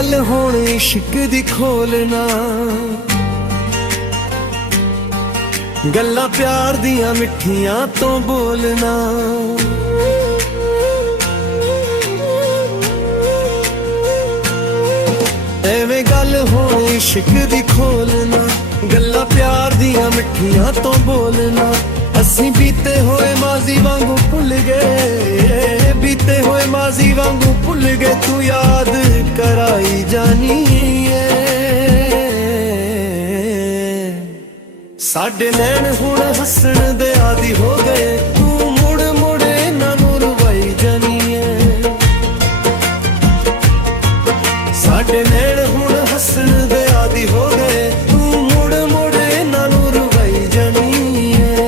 गल हुण इश्क दी खोलना, गल्लां प्यार दियां मिठियां तो बोलना। एवें गल हुण इश्क दी खोलना, गल्लां प्यार दियां मिठियां तो बोलना। असीं बीते होए माजी वांगू भुल गए, बीते होए माजी वांगू भुल गए। तू याद कराई जानी है। साडे नैन हुण हसण दे आदी हो गए, तू मुड़ मुड़ इन्हां नूं रुवाई जानी है। साडे नैन हुण हसण दे आदी हो गए, तू मुड़ मुड़ इन्हां नूं रुवाई जानी है।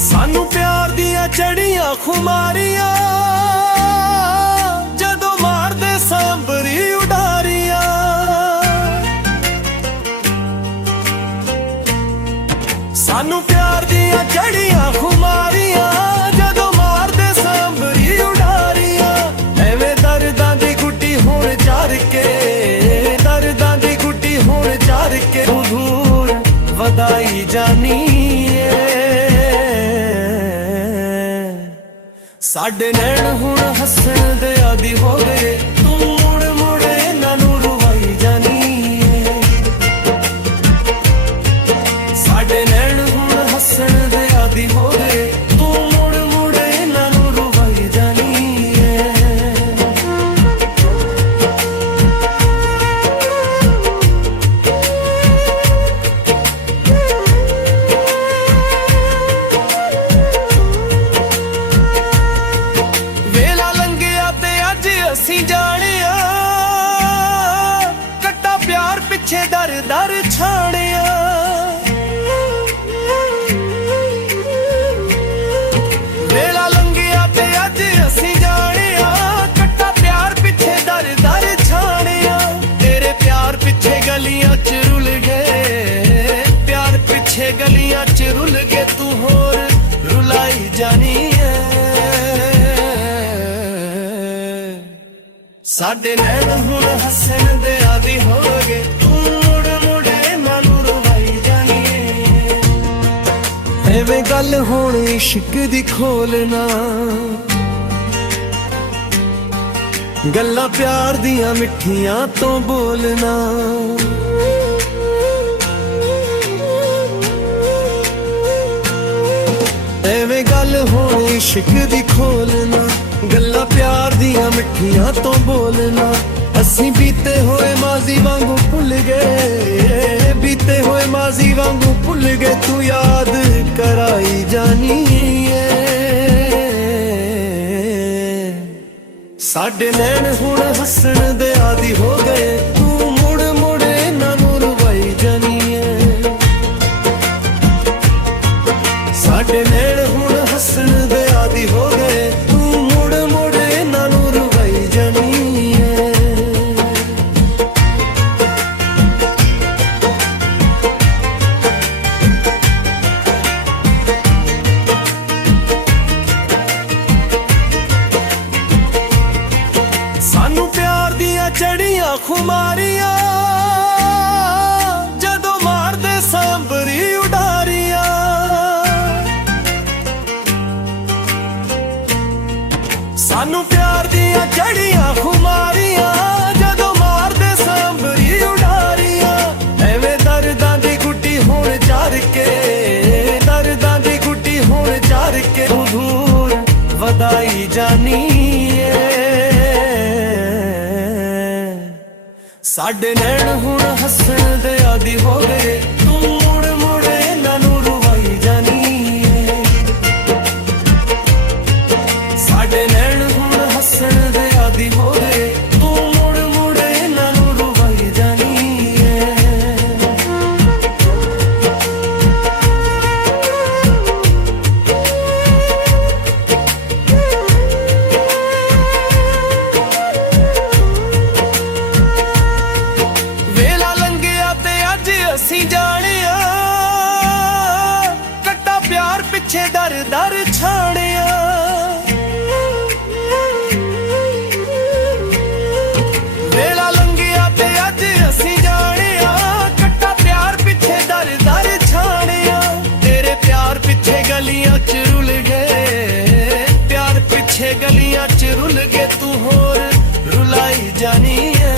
सानू प्यार दियां चढ़ियां खुमारियां, जदों मारदे सांबरी उडारियां। सानू प्यार दियां चढ़ियां खुमारियां, जदों मारदे सांबरी उडारियां। एवें दर्दां दी गुड्डी हुण चार के, दर्दां दी गुड्डी हुण चार के। दूर वधाई जानी है। साडे नैन हुण हसण दे आदी हो गए, तू मुड़ मुड़ इन्हां नूं रुवाई जानी है। साडे नैन हुण हसण दे आदी हो गए, तू मुड़ मुड़ इन्हां नूं रुवाई जानी है। असीं जानिया कट्टा प्यार पिछे दर दर छाड़िया। वेला लंघिया ते अज असीं जानिया कट्टा प्यार पिछे दर दर छाड़िया। तेरे प्यार पिछे गलियां च रुल गए, प्यार पिछे गलियां च रुल गए। तू होर रुलाई जानी है। साडे नैन हुण हसण दे आदी हो गए, तू मुड़ मुड़ इन्हां नूं रुवाई जानी है। एवें गल हुण इश्क दी खोलना, गल्लां प्यार दियां मिठियां तो बोलना। एवें गल हुण इश्क दी खोलना, गल्लां प्यार दियां मिठियां तो बोलना। असीं बीते होए माजी वांगू भुल गए, बीते होए माजी वांगू भुल गए। तू याद कराई जानी है। साडे नैन हुण हसण दे आदी हो गए, तू मुड़ मुड़ इन्हां नूं रुवाई जानी है। साडे नैन हुण हसण दे आदी हो गए, तू मुड़ मुड़ इन्हां नूं रुवाई जानी है। सानू प्यार दियां चढ़ियां खुमारियां, जदों मारदे सांबरी उडारियां। सानू प्यार दियां चढ़ियां खुमारियां, जदों मारदे सांबरी उडारियां। एवें दर्दां दी गुड्डी हुण चार के, दर्दां दी गुड्डी हुण चार के। दूर वधाई जानी है। साडे नैन हुण हसण दे आदी हो गए, तू मुड़ मुड़ इन्हां नूं रुवाई जानी है। साडे नैन हुण हसण दे आदी हो गए, तू मुड़ मुड़ इन्हां नूं रुवाई जानी है। वेला ਗਲੀਆਂ 'ਚ ਰੁੱਲ ਕੇ ਤੂੰ ਹੋਰ ਰੁਲਾਈ ਜਾਣੀ ਏ।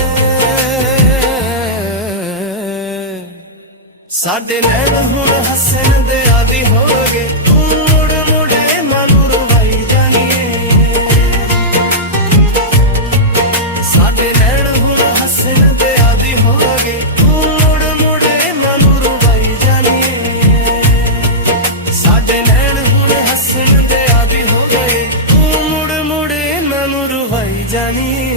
ਸਾਡੇ ਨੈਣ ਹੁਣ ਹੱਸਣ ਦੇ ਆਦੀ ਹੋ ਗਏ, ਤੂੰ ਮੁੜ ਮੁੜੇ ਮਨ ਰਵਾਈ ਜਾਣੀ ਏ। ਸਾਡੇ ਨੈਣ ਹੁਣ ਹੱਸਣ ਦੇ ਆਦੀ ਹੋ ਗਏ, ਤੂੰ ਮੁੜ ਮੁੜੇ ਮਨ ਰਵਾਈ ਜਾਣੀ ਏ। ਸਾਡੇ ਨੈਣ ਹੁਣ ਹੱਸਣ ਦੇ ਆਦੀ ਹੋ ਗਏ, ਤੂੰ ਮੁੜ ਮੁੜੇ ਮਨ ਰਵਾਈ ਜਾਣੀ ਏ।